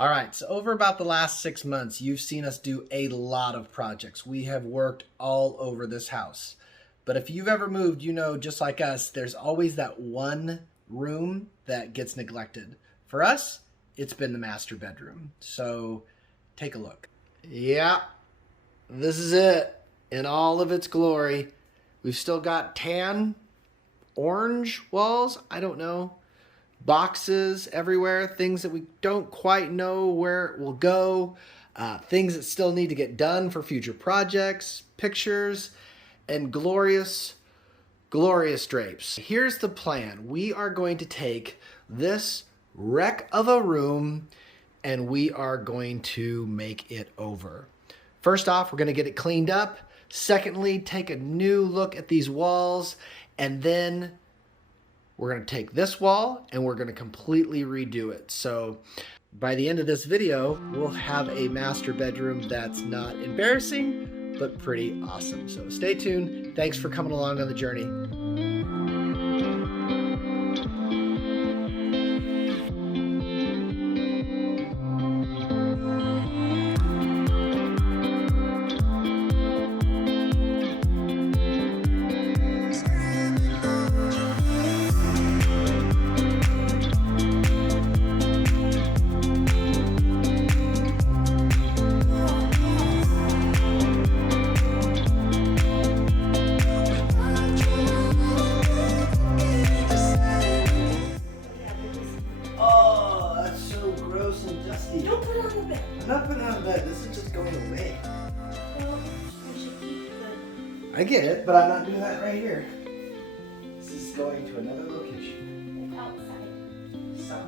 All right, so over about the last 6 months, you've seen us do a lot of projects. We have worked all over this house. But if you've ever moved, you know, just like us, there's always that one room that gets neglected. For us, it's been the master bedroom. So take a look. Yeah, this is it in all of its glory. We've still got tan, orange walls, I don't know. Boxes everywhere, things that we don't quite know where it will go, things that still need to get done for future projects, pictures, and glorious, glorious drapes. Here's the plan. We are going to take this wreck of a room and we are going to make it over. First off, we're going to get it cleaned up. Secondly, take a new look at these walls, and then we're going to take this wall and we're going to completely redo it. So by the end of this video, we'll have a master bedroom that's not embarrassing, but pretty awesome. So stay tuned. Thanks for coming along on the journey. Don't put it on the bed. I'm not putting it on the bed. This is just going away. Well, we should keep the... I get it, but I'm not doing that right here. This is going to another location. It's outside. South.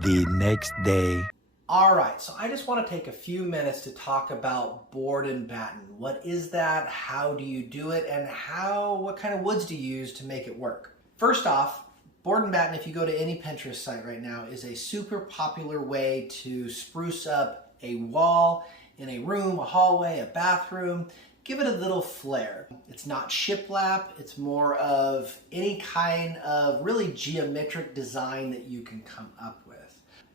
The next day. All right, so I just want to take a few minutes to talk about board and batten. What is that? How do you do it? And what kind of woods do you use to make it work? First off, board and batten, if you go to any Pinterest site right now, is a super popular way to spruce up a wall in a room, a hallway, a bathroom. Give it a little flair. It's not shiplap, it's more of any kind of really geometric design that you can come up with.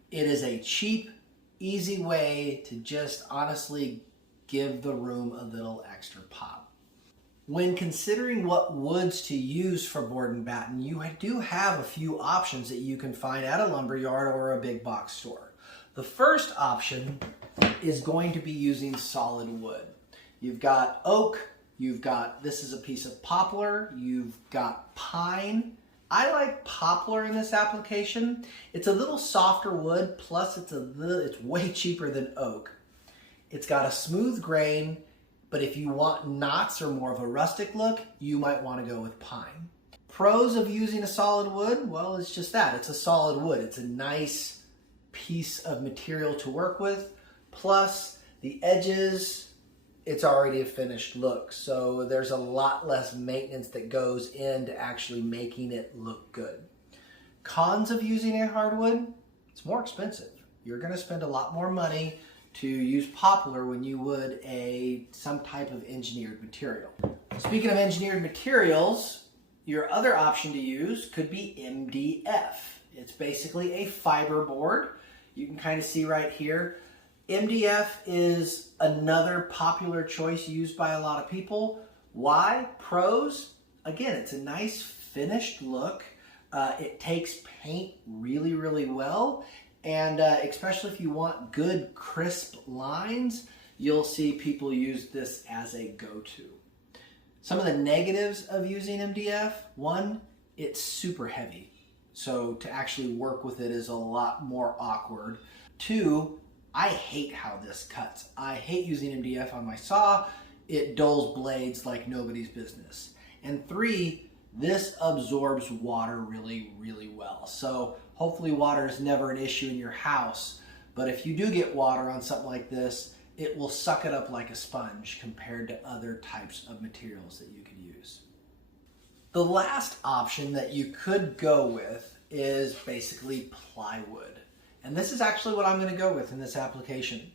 It is a cheap, easy way to just honestly give the room a little extra pop. When considering what woods to use for board and batten, you do have a few options that you can find at a lumberyard or a big box store. The first option is going to be using solid wood. You've got oak, this is a piece of poplar, you've got pine. I like poplar in this application. It's a little softer wood, plus it's way cheaper than oak. It's got a smooth grain, but if you want knots or more of a rustic look, you might want to go with pine. Pros of using a solid wood, well, it's just that. It's a solid wood. It's a nice piece of material to work with. Plus, the edges, it's already a finished look. So there's a lot less maintenance that goes into actually making it look good. Cons of using a hardwood, it's more expensive. You're gonna spend a lot more money to use poplar when you would some type of engineered material. Speaking of engineered materials, Your other option to use could be MDF. It's basically a fiber board. You can kind of see right here. MDF is another popular choice used by a lot of people. Why? Pros, again, it's a nice finished look. It takes paint really, really well. And especially if you want good crisp lines, you'll see people use this as a go-to. Some of the negatives of using MDF, one, it's super heavy. So to actually work with it is a lot more awkward. Two, I hate how this cuts. I hate using MDF on my saw. It dulls blades like nobody's business. And three, this absorbs water really, really well. So hopefully water is never an issue in your house. But if you do get water on something like this, it will suck it up like a sponge compared to other types of materials that you could use. The last option that you could go with is basically plywood. And this is actually what I'm going to go with in this application.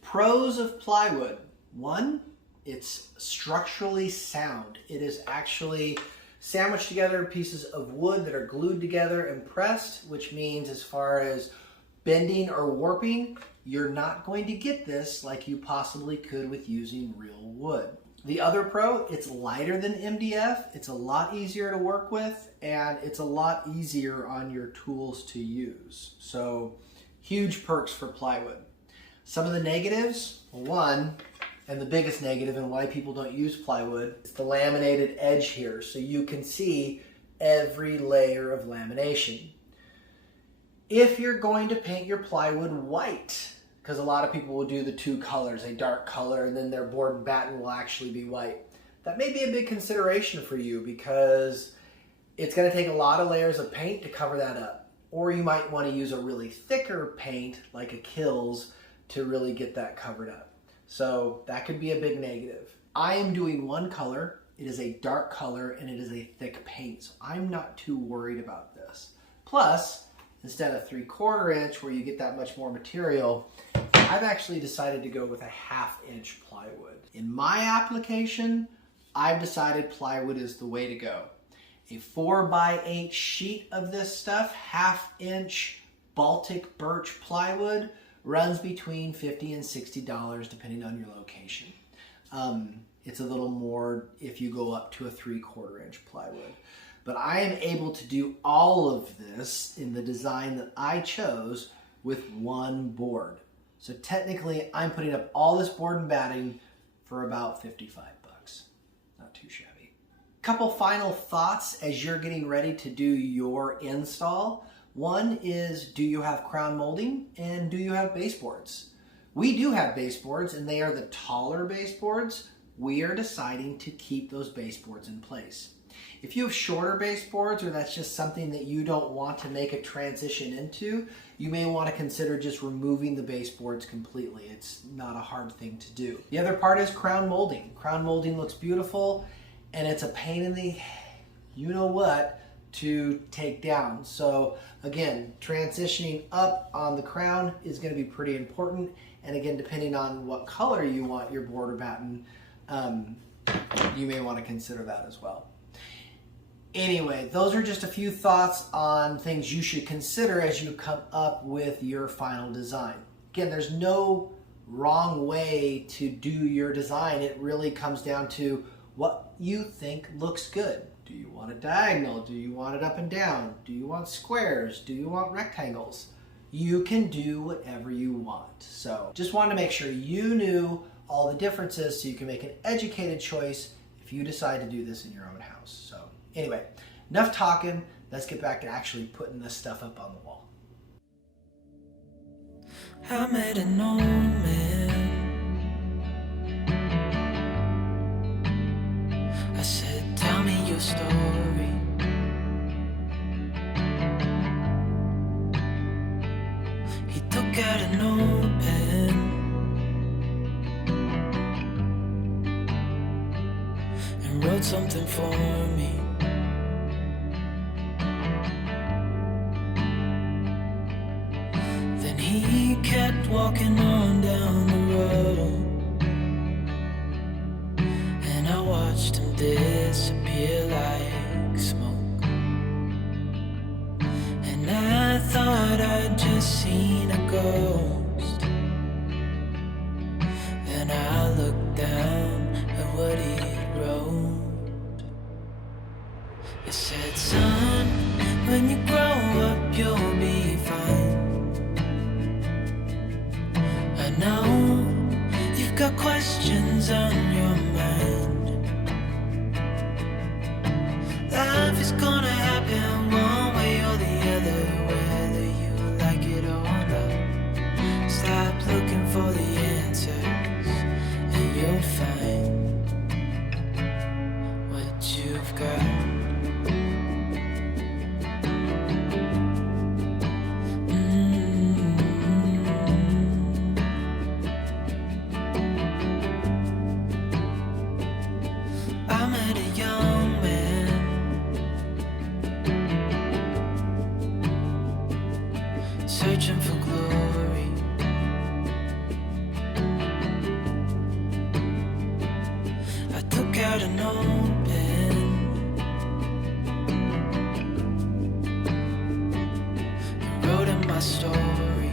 Pros of plywood. One, it's structurally sound. It is actually sandwiched together pieces of wood that are glued together and pressed, which means as far as bending or warping, you're not going to get this like you possibly could with using real wood. The other pro, it's lighter than MDF, it's a lot easier to work with, and it's a lot easier on your tools to use. So, huge perks for plywood. Some of the negatives, one, and the biggest negative and why people don't use plywood, is the laminated edge here. So you can see every layer of lamination. If you're going to paint your plywood white, because a lot of people will do the two colors, a dark color and then their board and batten will actually be white. That may be a big consideration for you because it's going to take a lot of layers of paint to cover that up. Or you might want to use a really thicker paint like a Kills to really get that covered up. So that could be a big negative. I am doing one color, it is a dark color and it is a thick paint, so I'm not too worried about this. Plus, instead of 3/4 inch where you get that much more material, I've actually decided to go with a 1/2 inch plywood. In my application, I've decided plywood is the way to go. A 4x8 sheet of this stuff, 1/2 inch Baltic birch plywood, runs between $50 and $60 depending on your location. It's a little more if you go up to a 3/4 inch plywood. But I am able to do all of this in the design that I chose with one board. So technically, I'm putting up all this board and batting for about $55. Not too shabby. Couple final thoughts as you're getting ready to do your install. One is, do you have crown molding and do you have baseboards? We do have baseboards and they are the taller baseboards. We are deciding to keep those baseboards in place. If you have shorter baseboards or that's just something that you don't want to make a transition into, you may want to consider just removing the baseboards completely. It's not a hard thing to do. The other part is crown molding. Crown molding looks beautiful and it's a pain in the you-know-what to take down. So again, transitioning up on the crown is going to be pretty important. And again, depending on what color you want your board or batten, you may want to consider that as well. Anyway, those are just a few thoughts on things you should consider as you come up with your final design. Again, there's no wrong way to do your design. It really comes down to what you think looks good. Do you want it diagonal? Do you want it up and down? Do you want squares? Do you want rectangles? You can do whatever you want. So just wanted to make sure you knew all the differences so you can make an educated choice if you decide to do this in your own house. So anyway, enough talking. Let's get back to actually putting this stuff up on the wall. I made an old man. I said, tell me your story. He took out a notepad and wrote something for me. Then he kept walking on down the road, and I watched him disappear like seen a ghost. Then I looked down at what he wrote. It said, son, when you grow up you'll be fine. I know you've got questions on your mind. Life is gonna happen one way or the other, whether you like it or not. Stop looking for the answers and you'll find what you've got. I met a young man, searching for glory. I took out an old pen and wrote in my story.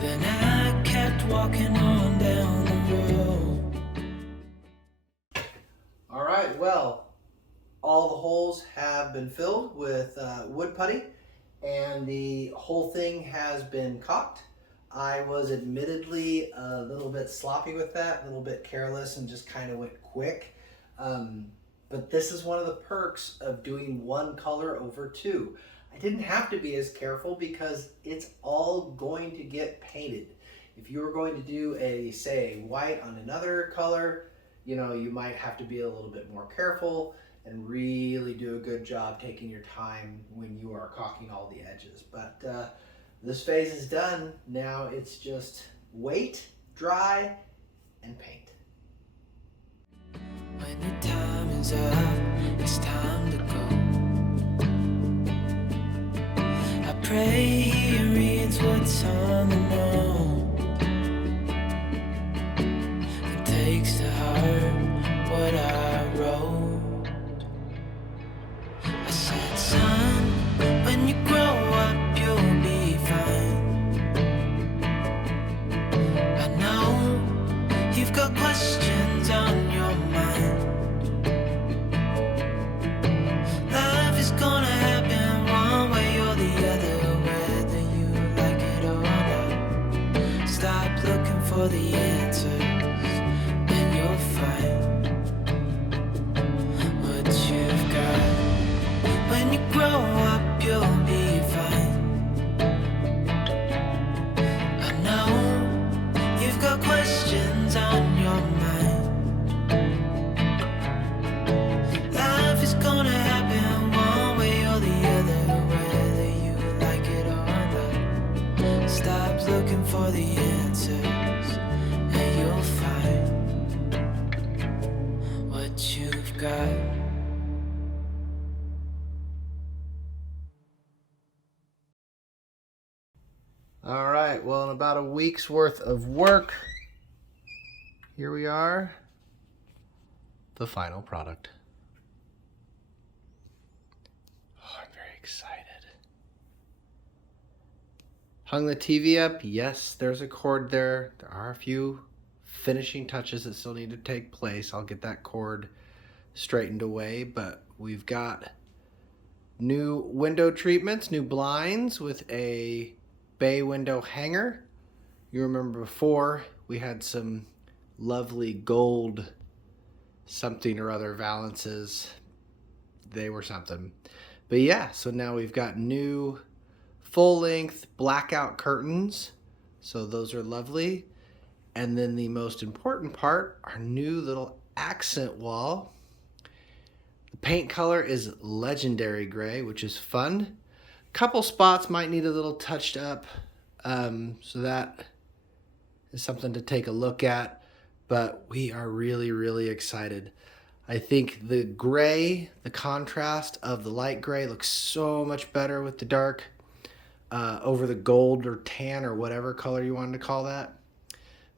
Then I kept walking on down the road. All right, well, all the holes have been filled with wood putty, and the whole thing has been caulked. I was admittedly a little bit sloppy with that, a little bit careless, and just kind of went quick. But this is one of the perks of doing one color over two. I didn't have to be as careful because it's all going to get painted. If you were going to do a, say, white on another color, you know, you might have to be a little bit more careful and really do a good job taking your time when you are caulking all the edges. But this phase is done. Now it's just wait, dry, and paint. When your time is up, it's time to go. I pray he reads what's on the note and takes to heart what I wrote. I said, son, when you grow up, you'll be fine. I know you've got questions on your mind. Life is gonna happen one way or the other, whether you like it or not. Stop looking for the answers and you'll find what you've got. When you grow up, you'll be fine. I know you've got questions on your mind. Life is gonna happen one way or the other, whether you like it or not. Stop looking for the answers and you'll find what you've got. All right, well, in about a week's worth of work, here we are, the final product. Oh, I'm very excited. Hung the TV up. Yes, there's a cord there. There are a few finishing touches that still need to take place. I'll get that cord straightened away, but we've got new window treatments, new blinds with a bay window hanger. You remember before we had some lovely gold something or other valances. They were something. But yeah, so now we've got new full-length blackout curtains. So those are lovely. And then the most important part, our new little accent wall. The paint color is legendary gray, which is fun. Couple spots might need a little touched up, so that is something to take a look at, but we are really, really excited. I think the gray, the contrast of the light gray looks so much better with the dark over the gold or tan or whatever color you wanted to call that.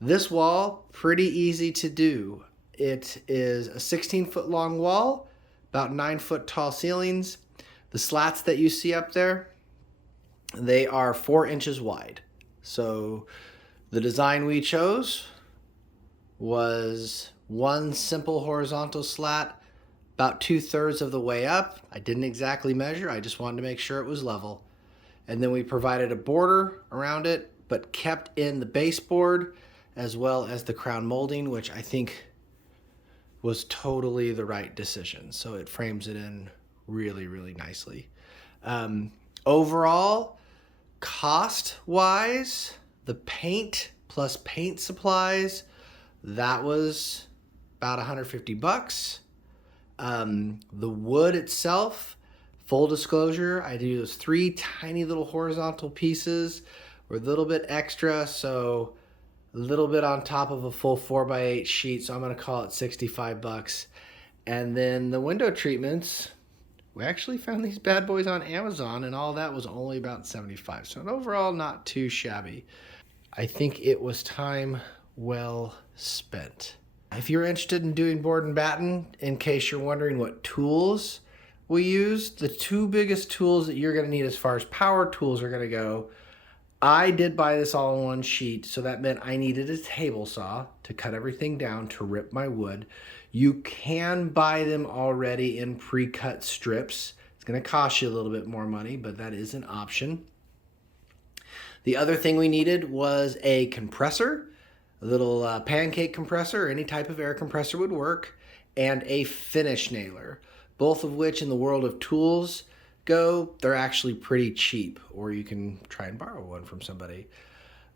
This wall, pretty easy to do. It is a 16-foot long wall, about 9-foot tall ceilings. The slats that you see up there, they are 4 inches wide. So the design we chose was one simple horizontal slat about 2/3 of the way up. I didn't exactly measure, I just wanted to make sure it was level. And then we provided a border around it, but kept in the baseboard as well as the crown molding, which I think was totally the right decision. So it frames it in really, really nicely. Overall, cost-wise, the paint plus paint supplies, that was about $150. The wood itself, full disclosure, I do those 3 tiny little horizontal pieces. We're a little bit extra, so a little bit on top of a full 4x8 sheet, so I'm gonna call it $65. And then the window treatments, we actually found these bad boys on Amazon, and all that was only about $75. So overall, not too shabby. I think it was time well spent. If you're interested in doing board and batten, in case you're wondering what tools we used, the 2 biggest tools that you're gonna need as far as power tools are gonna go, I did buy this all in one sheet, so that meant I needed a table saw to cut everything down to rip my wood. You can buy them already in pre-cut strips. It's gonna cost you a little bit more money, but that is an option. The other thing we needed was a compressor, a little pancake compressor, any type of air compressor would work, and a finish nailer, both of which in the world of tools go, they're actually pretty cheap, or you can try and borrow one from somebody.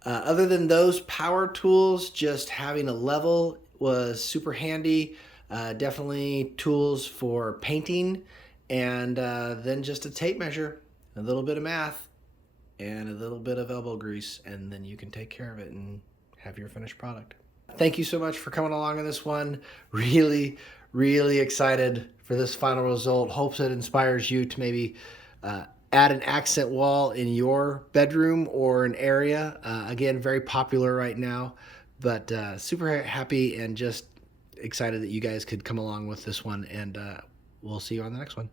Other than those power tools, just having a level was super handy. Definitely tools for painting, and then just a tape measure, a little bit of math, and a little bit of elbow grease, and then you can take care of it and have your finished product. Thank you so much for coming along on this one. Really, really excited for this final result. Hopes it inspires you to maybe add an accent wall in your bedroom or an area. Again, very popular right now, but super happy and just excited that you guys could come along with this one, and we'll see you on the next one.